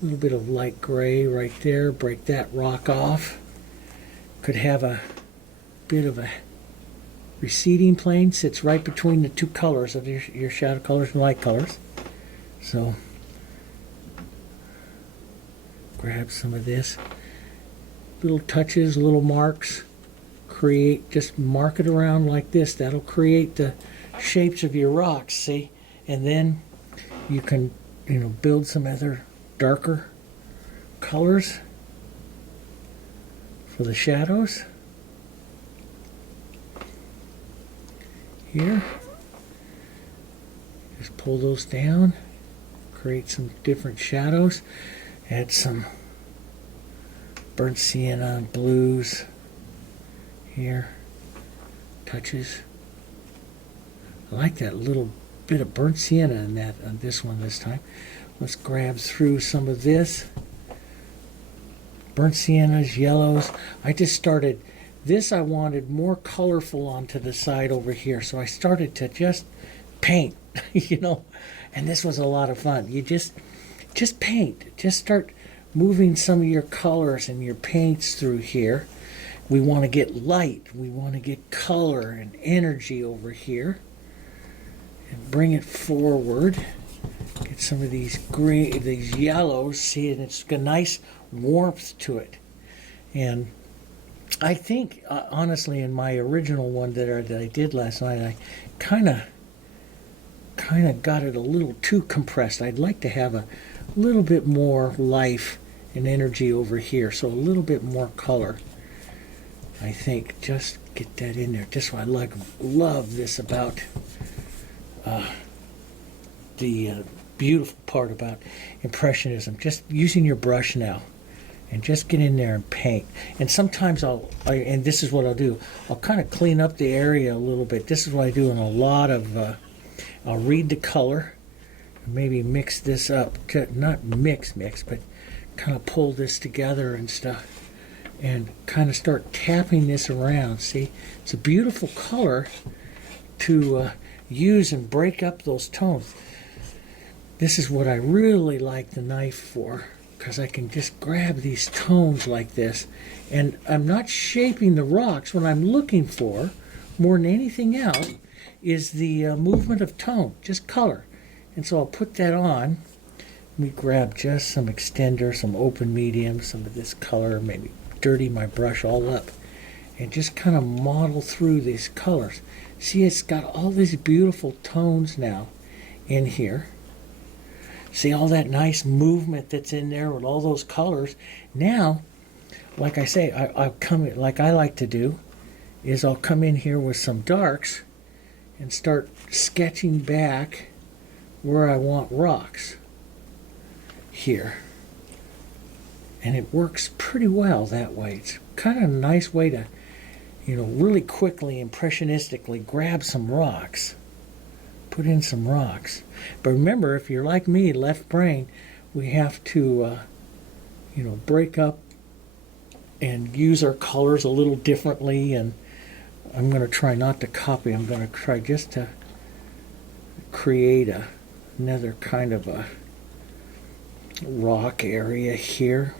little bit of light gray right there, break that rock off. Could have a bit of a receding plane, sits right between the two colors of your shadow colors and light colors. So, grab some of this. Little touches, little marks. Just mark it around like this. That'll create the shapes of your rocks, see? And then you can, build some other darker colors for the shadows. Here. Just pull those down. Create some different shadows. Add some burnt sienna, blues. Here, touches. I like that little bit of burnt sienna in that on this one this time. Let's grab through some of this. Burnt siennas, yellows. I just started this. I wanted more colorful onto the side over here, so I started to just paint, and this was a lot of fun. You just paint. Just start moving some of your colors and your paints through here. We want to get light. We want to get color and energy over here. and bring it forward. Get some of these green, these yellows. See, and it's got a nice warmth to it. And I think, honestly, in my original one that I did last night, I kind of got it a little too compressed. I'd like to have a little bit more life and energy over here, so a little bit more color. I think just get that in there. Just what I love this about the beautiful part about Impressionism. Just using your brush now, and just get in there and paint. And sometimes and this is what I'll do. I'll kind of clean up the area a little bit. This is what I do in a lot of. I'll read the color, maybe mix this up. Not mix, but kind of pull this together and stuff, and kind of start tapping this around. See, it's a beautiful color to use and break up those tones. This is what I really like the knife for, because I can just grab these tones like this, and I'm not shaping the rocks. What I'm looking for more than anything else is the movement of tone, just color. And so I'll put that on. Let me grab just some extender, some open medium, some of this color, maybe dirty my brush all up, and just kind of model through these colors. See, it's got all these beautiful tones now in here. See all that nice movement that's in there with all those colors. Now, like I say, I'll come in, like I like to do, is I'll come in here with some darks and start sketching back where I want rocks here. And it works pretty well that way. It's kind of a nice way to, really quickly, impressionistically grab some rocks. Put in some rocks. But remember, if you're like me, left brain, we have to, break up and use our colors a little differently. And I'm going to try not to copy. I'm going to try just to create another kind of a rock area here.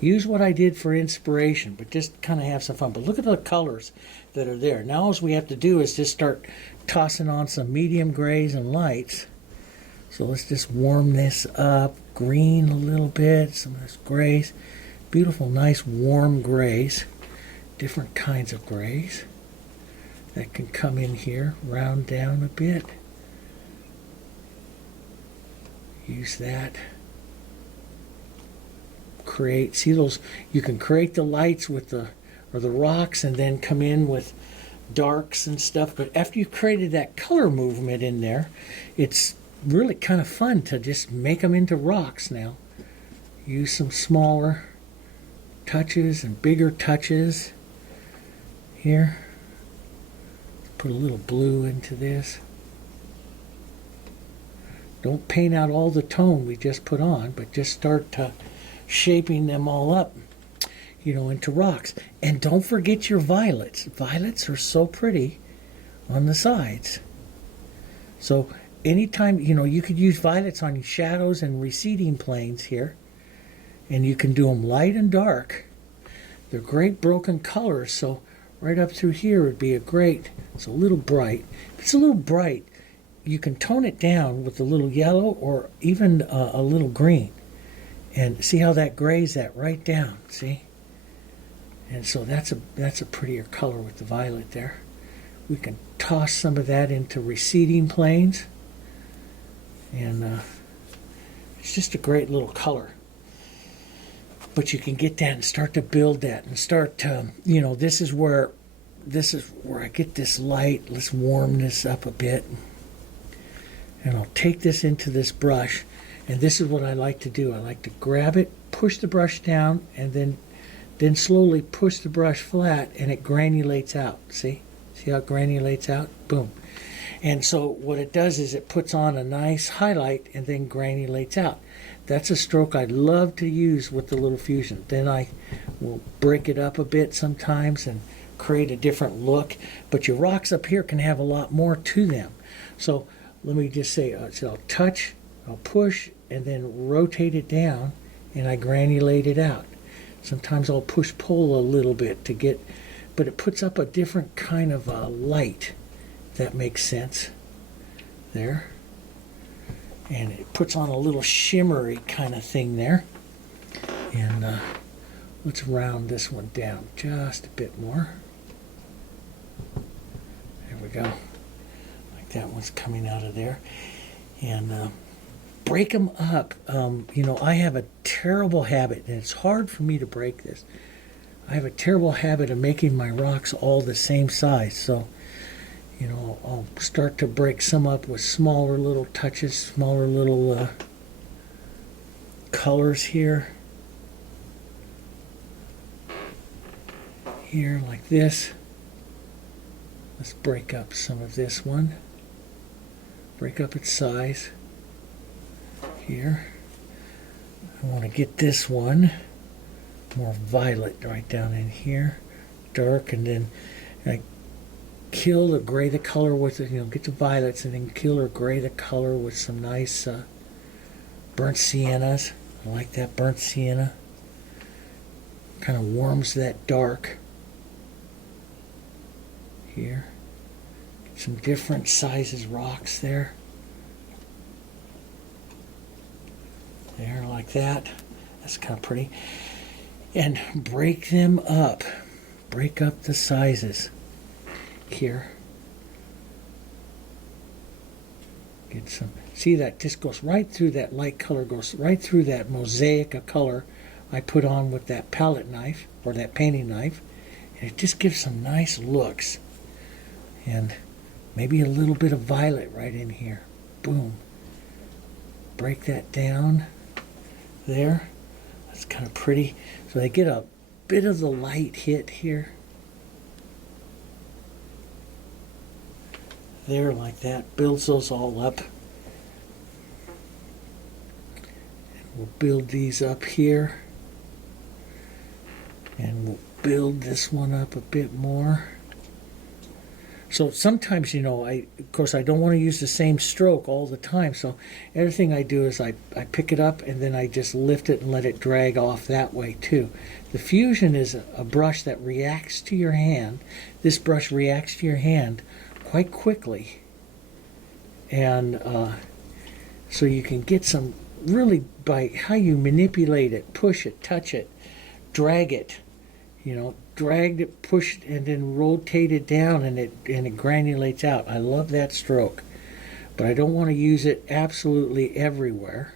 Use what I did for inspiration, but just kind of have some fun. But look at the colors that are there. Now all we have to do is just start tossing on some medium grays and lights. So let's just warm this up. Green a little bit, some of this grays. Beautiful, nice, warm grays. Different kinds of grays that can come in here, round down a bit. Use that. See those, you can create the lights with the rocks and then come in with darks and stuff. But after you've created that color movement in there, it's really kind of fun to just make them into rocks now. Use some smaller touches and bigger touches here. Put a little blue into this. Don't paint out all the tone we just put on, but just start shaping them all up, into rocks. And don't forget your violets. Violets are so pretty on the sides. So anytime, you could use violets on shadows and receding planes here. And you can do them light and dark. They're great broken colors, so right up through here would be it's a little bright. If it's a little bright, you can tone it down with a little yellow or even a little green. And see how that grays that right down, see? And so that's a prettier color with the violet there. We can toss some of that into receding planes. And it's just a great little color. But you can get that and start to build that and start to, this is where I get this light. Let's warm this up a bit. And I'll take this into this brush. And this is what I like to do. I like to grab it, push the brush down, and then slowly push the brush flat, and it granulates out. See how it granulates out? Boom. And so what it does is it puts on a nice highlight and then granulates out. That's a stroke I love to use with the little fusion. Then I will break it up a bit sometimes and create a different look. But your rocks up here can have a lot more to them. So let me just say, so I'll touch, I'll push, and then rotate it down, and I granulate it out. Sometimes I'll push-pull a little bit to get, but it puts up a different kind of light if that makes sense. There. And it puts on a little shimmery kind of thing there. And let's round this one down just a bit more. There we go. Like that one's coming out of there. And break them up. You know, I have a terrible habit, and it's hard for me to break this. I have a terrible habit of making my rocks all the same size. So, you know, I'll start to break some up with smaller little touches, smaller little colors here. Here, like this. Let's break up some of this one. Break up its size. Here. I want to get this one more violet right down in here. Dark, and then I kill or gray the color with it, you know, get the violets and then kill or gray the color with some nice burnt siennas. I like that burnt sienna. Kind of warms that dark. Here. Some different sizes rocks there. There, like that. That's kind of pretty. And break them up. Break up the sizes. Here. Get some. See, that just goes right through that light color, goes right through that mosaic of color I put on with that palette knife or that painting knife. And it just gives some nice looks. And maybe a little bit of violet right in here. Boom. Break that down there. That's kind of pretty. So they get a bit of the light hit here. There, like that. Builds those all up. And we'll build these up here. And we'll build this one up a bit more. So sometimes, you know, of course I don't want to use the same stroke all the time. So everything I do is I pick it up and then I just lift it and let it drag off that way too. The Fusion is a brush that reacts to your hand. This brush reacts to your hand quite quickly. And so you can get some really by how you manipulate it, push it, touch it, drag it, you know, drag it, push it, and then rotate it down, and it granulates out. I love that stroke, but I don't want to use it absolutely everywhere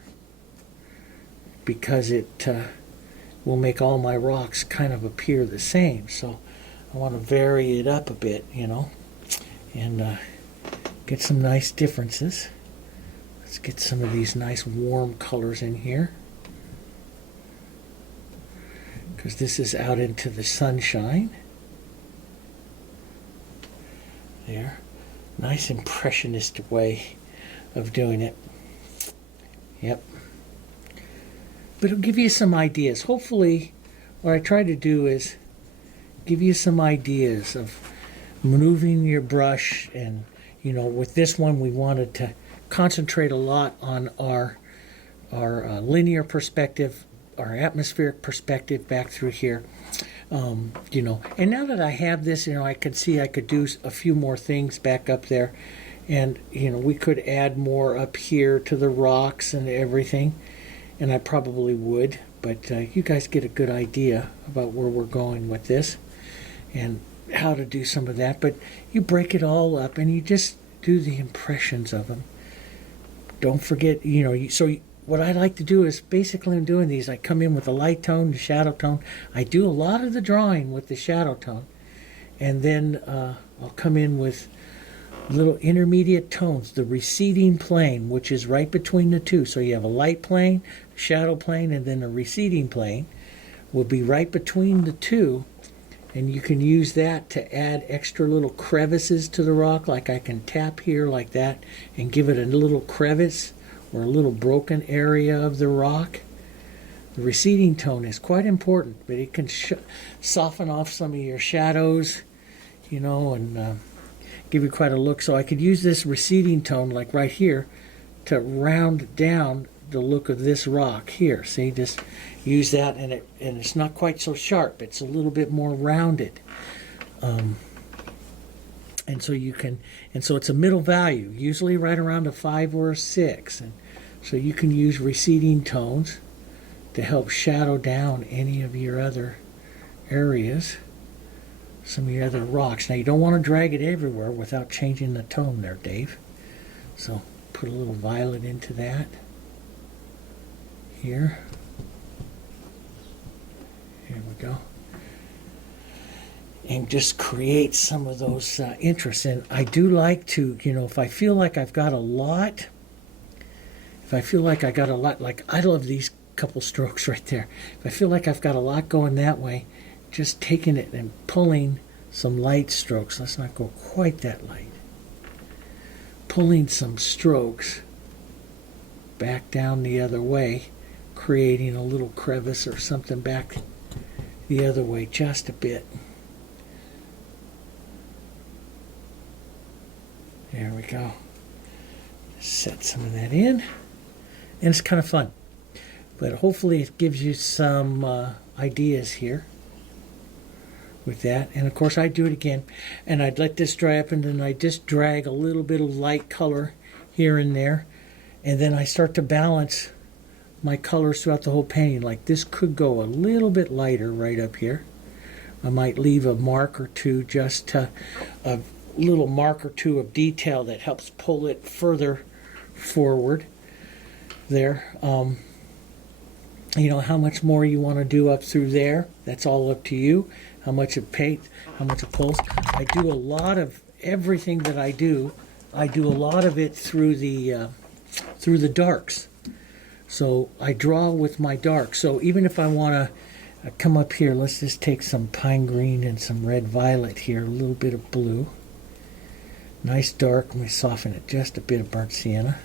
because it will make all my rocks kind of appear the same. So I want to vary it up a bit, you know, and get some nice differences. Let's get some of these nice warm colors in here, because this is out into the sunshine. There. Nice impressionist way of doing it. Yep. But it'll give you some ideas. Hopefully, what I try to do is give you some ideas of moving your brush. And, you know, with this one, we wanted to concentrate a lot on our linear perspective, our atmospheric perspective back through here. You know, and now that I have this, you know, I could see I could do a few more things back up there, and you know, we could add more up here to the rocks and everything, and I probably would, but you guys get a good idea about where we're going with this and how to do some of that. But you break it all up and you just do the impressions of them. Don't forget, you know, what I like to do is basically I'm doing these. I come in with a light tone, the shadow tone. I do a lot of the drawing with the shadow tone. And then I'll come in with little intermediate tones, the receding plane, which is right between the two. So you have a light plane, shadow plane, and then a receding plane will be right between the two. And you can use that to add extra little crevices to the rock. Like I can tap here like that and give it a little crevice or a little broken area of the rock. The receding tone is quite important, but it can soften off some of your shadows, you know, and give you quite a look. So I could use this receding tone, like right here, to round down the look of this rock here. See, just use that, and it's not quite so sharp. It's a little bit more rounded. And so you can, and so it's a middle value, usually right around a 5 or a 6. And so you can use receding tones to help shadow down any of your other areas, some of your other rocks. Now you don't want to drag it everywhere without changing the tone there, Dave. So put a little violet into that here. Here we go. And just create some of those interests. And I do like to, if I feel like I've got a lot, like I love these couple strokes right there. If I feel like I've got a lot going that way, just taking it and pulling some light strokes. Let's not go quite that light. Pulling some strokes back down the other way, creating a little crevice or something back the other way just a bit. There we go. Set some of that in. And it's kind of fun. But hopefully it gives you some ideas here with that. And of course I do it again. And I'd let this dry up, and then I just drag a little bit of light color here and there. And then I start to balance my colors throughout the whole painting. Like this could go a little bit lighter right up here. I might leave a mark or two, just a little mark or two of detail that helps pull it further forward there. How much more you want to do up through there, that's all up to you. How much of paint, how much of pulls. I do a lot of everything that I do a lot of it through the darks. So I draw with my darks. So even if I want to come up here, let's just take some pine green and some red violet here, a little bit of blue. Nice dark. Let me soften it, just a bit of burnt sienna.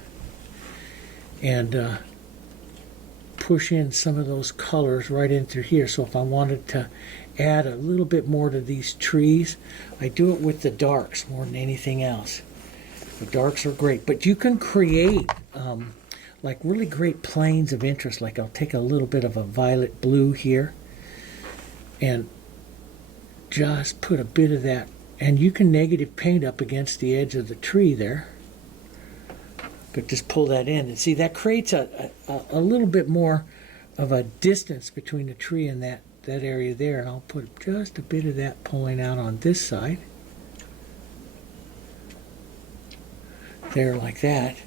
And push in some of those colors right in through here. So if I wanted to add a little bit more to these trees, I do it with the darks more than anything else. The darks are great, but you can create like really great planes of interest. Like I'll take a little bit of a violet blue here and just put a bit of that. And you can negative paint up against the edge of the tree there. But just pull that in. And see, that creates a little bit more of a distance between the tree and that area there. And I'll put just a bit of that pulling out on this side. There, like that.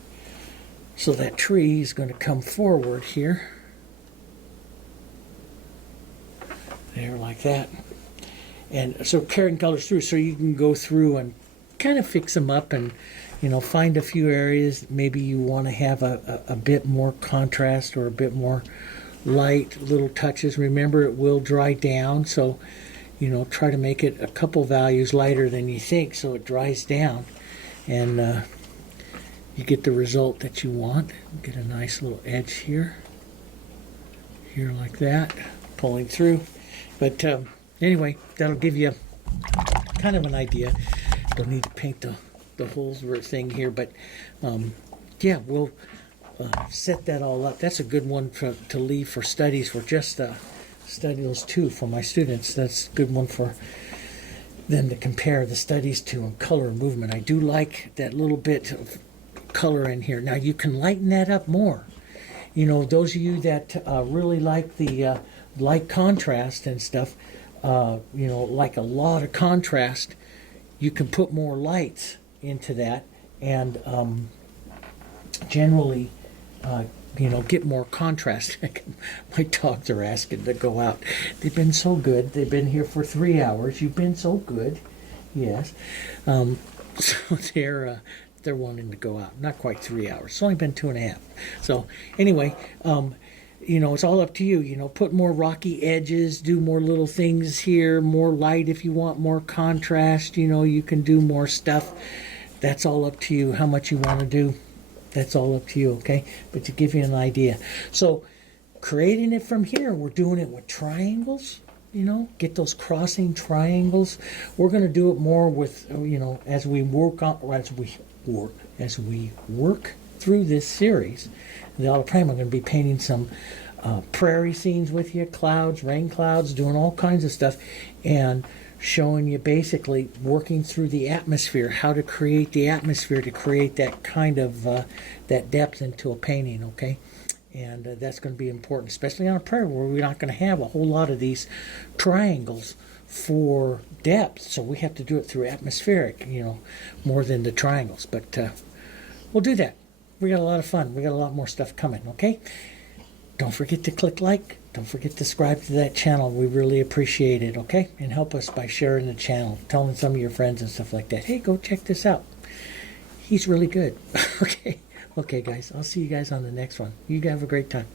So that tree is going to come forward here. There, like that. And so carrying colors through, so you can go through and kind of fix them up and, find a few areas maybe you want to have a bit more contrast or a bit more light, little touches. Remember, it will dry down, so, try to make it a couple values lighter than you think so it dries down. And you get the result that you want. Get a nice little edge here. Here like that, pulling through. But anyway, that'll give you kind of an idea. Don't need to paint the whole thing here, but yeah, we'll set that all up. That's a good one to leave for studies, for just study those two for my students. That's a good one for them to compare the studies to in color and movement. I do like that little bit of color in here. Now you can lighten that up more. Those of you that really like the light contrast and stuff, like a lot of contrast, you can put more lights into that and generally get more contrast. My dogs are asking to go out. They've been so good. They've been here for 3 hours. You've been so good. Yes. So they're wanting to go out. Not quite 3 hours. It's only been 2.5. So anyway, it's all up to you. Put more rocky edges, do more little things here, more light if you want, more contrast. You can do more stuff. That's all up to you, how much you want to do. That's all up to you, okay? But to give you an idea. So creating it from here, we're doing it with triangles, get those crossing triangles. We're going to do it more with, as we work through this series. The Alla Prima, I'm going to be painting some prairie scenes with you, clouds, rain clouds, doing all kinds of stuff. And showing you basically working through the atmosphere, how to create the atmosphere to create that kind of that depth into a painting, okay? And that's going to be important, especially on a prayer where we're not going to have a whole lot of these triangles for depth, so we have to do it through atmospheric, more than the triangles. But we'll do that. We got a lot of fun. We got a lot more stuff coming, okay? Don't forget to click like. Don't forget to subscribe to that channel. We really appreciate it, okay? And help us by sharing the channel, telling some of your friends and stuff like that. Hey, go check this out. He's really good. Okay, guys. I'll see you guys on the next one. You guys have a great time.